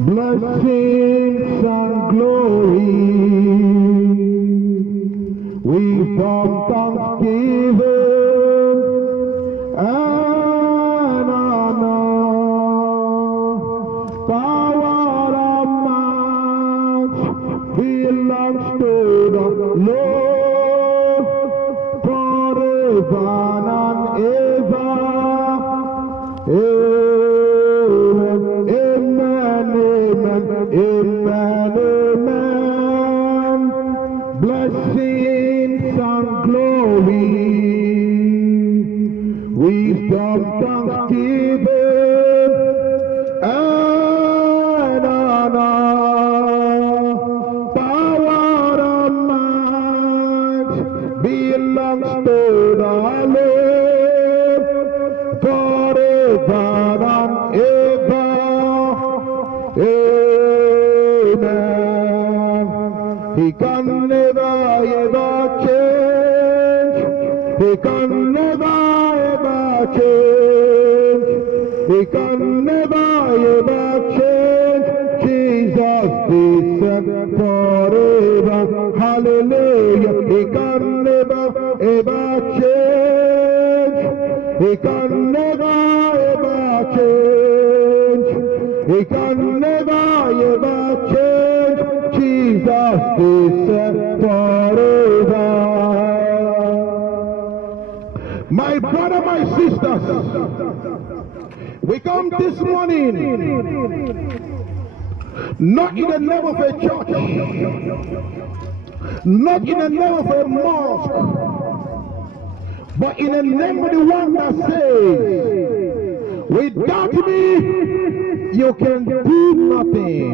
Blessings and glory, we from thanksgiving and honor, power and might belongs to the Lord forever and ever. Amen, amen. Blessings and glory, wisdom, thanksgiving, and honor, power and might belongs to the Lord forever and ever. Amen. He can never ever change. He can never ever change. He can never ever change. Jesus is forever. Hallelujah. He can never ever change. He can never ever change. He can never ever change. Jesus is forever. My brother, my sisters, we come this morning not in the name of a church, not in the name of a mosque, but in the name of the one that says, without me, you can do nothing.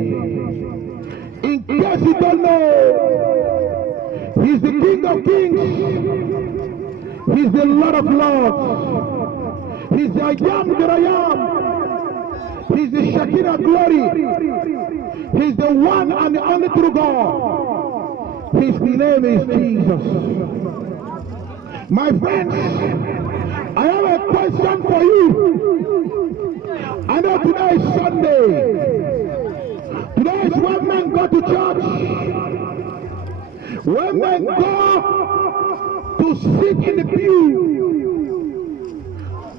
In case you don't know, He's the King of Kings. He's the Lord of Lords. He's the I am that I am. He's the Shekinah glory. He's the one and the only true God. His name is Jesus. My friends, I have a question for you. I know today is Sunday. Today is when men go to church. When men go to sit in the pew.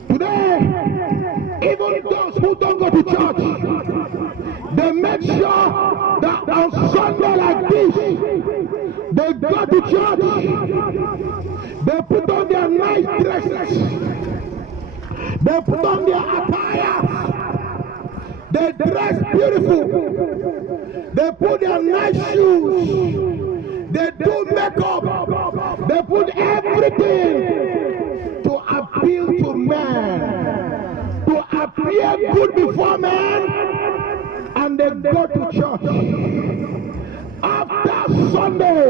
Today, even those who don't go to church, they make sure that on Sunday like this, they go to church. They put on their nice dresses. They put on their attire. They dress beautiful. They put their nice shoes. They do makeup. They put everything to appeal to man, to appear good before man, and they go to church. After Sunday,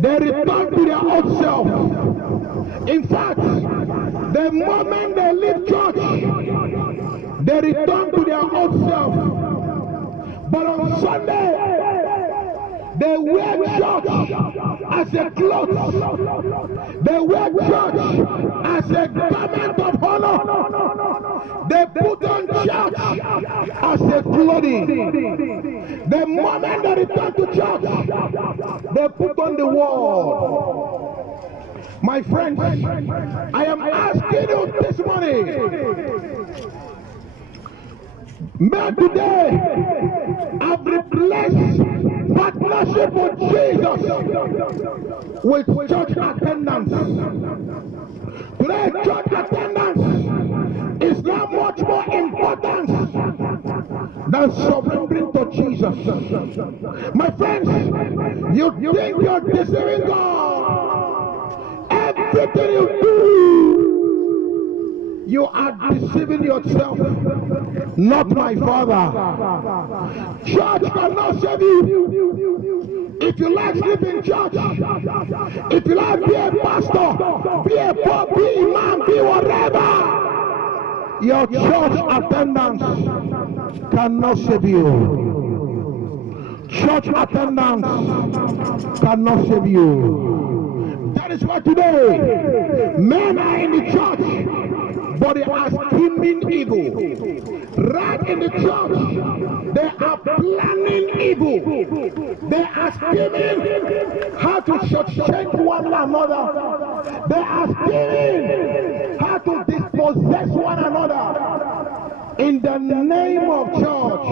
they return to their old self. In fact, the moment they leave church, they return to their old self. But on Sunday, they wear church as a cloth. They wear church as a garment of honor. They put on church as a clothing. The moment they return to church, they put on the world. My friends, I am asking you this morning, may today have replaced partnership with Jesus with church attendance. Today, church attendance is now much more important than surrendering to Jesus. My friends, you think you're deceiving God. Everything you do, you are deceiving yourself, not my Father. Church cannot save you. If you like sleep in church, if you like be a pastor, be a pope, be imam, be whatever, your church attendance cannot save you. Church attendance cannot save you. That is why today men are in the church but they are scheming evil. Right in the church, they are planning evil. They are scheming how to shortchange one another. They are scheming how to dispossess one another. In the name of church,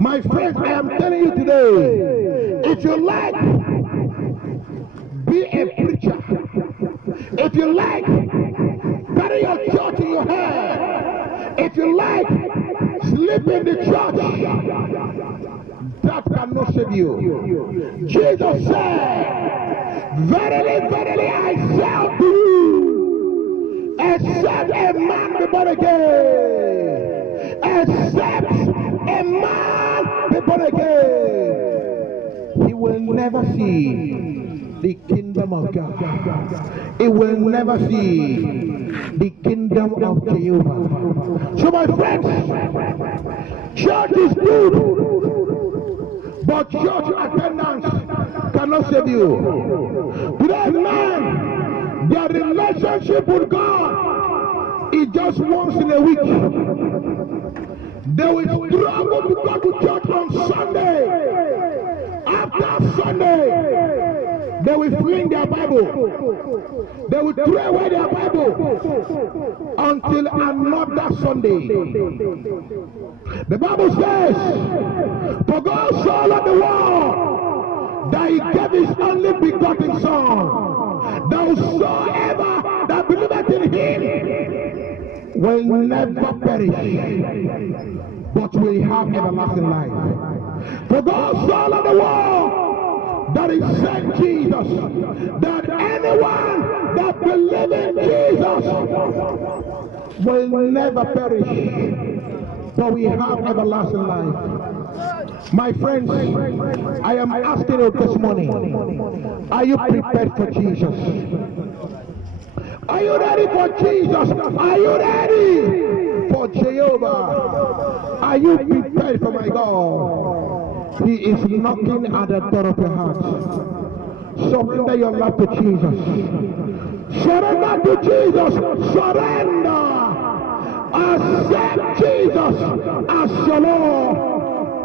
my friends, I am telling you today, if you like, be a preacher. If you like, carry your church in your hand. If you like, sleep in the church. That cannot save you. Jesus said, verily, verily, I say to you, except a man be born again, except a man be born again, he will never see the kingdom of God. He will never see the kingdom of Jehovah. So my friends, church is good, but church attendance cannot save you. Today, man, their relationship with God is just once in a week. They will struggle to go to church on Sunday. After Sunday, they will fling their Bible. They will throw away their Bible until another Sunday. The Bible says, for God so loved the world that he gave his only begotten Son, that whosoever that believeth in him will never perish, but will have everlasting life. For God so loved the world that he sent Jesus, that anyone that believes in Jesus will never perish, but we have everlasting life. My friends, I am asking you this morning, are you prepared for Jesus? Are you ready for Jesus? Are you ready for Jehovah? Are you prepared for my God? He is knocking at the door of your heart. Surrender your life to Jesus. Surrender to Jesus. Surrender. Accept Jesus as your Lord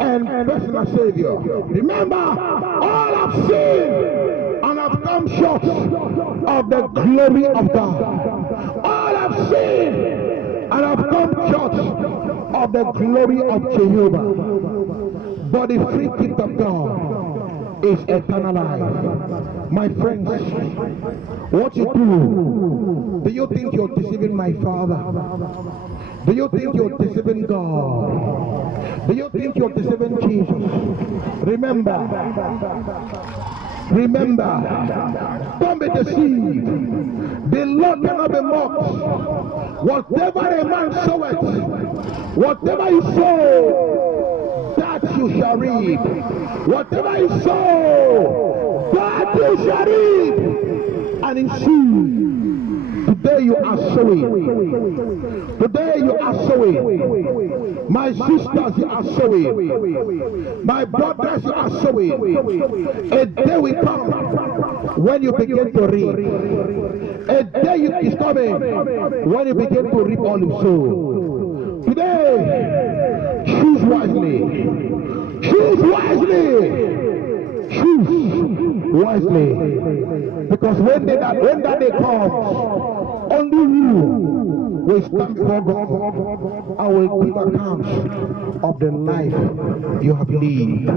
and personal Savior. Remember, all have sinned and have come short of the glory of God. All have sinned and have come short of the glory of Jehovah. But the free gift of God is eternal life. My friends, what you do you think you're deceiving my Father? Do you think you're deceiving God? Do you think you're deceiving Jesus? Remember, don't be deceived. The Lord cannot be mocked. Whatever a man soweth, whatever you sow, that you shall reap. Whatever you sow, that you shall reap. And in truth, today you are sowing. Today you are sowing. My sisters, you are sowing. My brothers, you are sowing. A day will come when you begin to reap. A day is coming when you begin to reap all you sow. Today, choose wisely. Choose wisely. Choose wisely. Because when that day comes, only you will stand before God and will give account of the life you have lived.